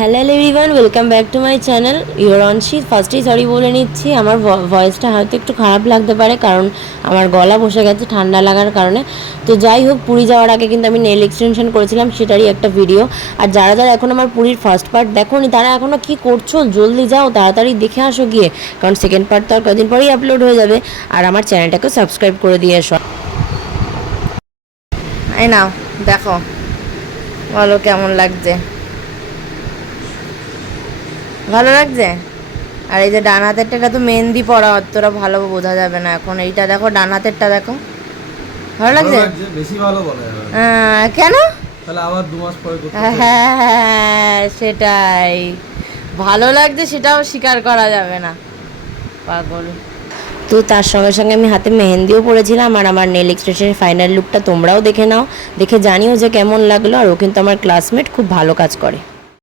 Hello everyone, welcome back to my channel your অনশি। ফার্স্টেই sorry বলে নিচ্ছি, আমার ভয়েসটা হয়তো একটু খারাপ লাগতে পারে, কারণ আমার গলা বসে গেছে ঠান্ডা লাগার কারণে। তো যাই হোক, পুরী যাওয়ার আগে কিন্তু আমি নেল এক্সটেনশন করেছিলাম, সেটারই একটা ভিডিও। আর যারা যারা এখন আমার পুরীর ফার্স্ট পার্ট দেখোনি, তারা এখনও কী করছো, জলদি যাও, তাড়াতাড়ি দেখে আসো গিয়ে, কারণ সেকেন্ড পার্ট তো আর কদিন পরেই আপলোড হয়ে যাবে। আর আমার চ্যানেলটাকেও সাবস্ক্রাইব করে দিয়ে এসো। এই নাও দেখো, বলো কেমন লাগছে। ভালো লাগছে? আর এই যে ডান হাতেরটা তো মেহেন্দি পরা, অতটা ভালো বোঝা যাবে না এখন। এইটা দেখো, ডান হাতেরটা দেখো, ভালো লাগছে? বেশি ভালো বলা যাবে না। কেন? তাহলে আবার 2 মাস পরে করতে হ্যাঁ হ্যাঁ হ্যাঁ, সেটাই। ভালো লাগছে সেটাও স্বীকার করা যাবে না, পাগল। তো তার সঙ্গে সঙ্গে আমি হাতে মেহেন্দিও পরেছিলাম। আর আমার নেল এক্সটেনশনের ফাইনাল লুকটা তোমরাও দেখে নাও, দেখে জানিও যে কেমন লাগলো। আর ও কিন্তু আমার ক্লাসমেট, খুব ভালো কাজ করে।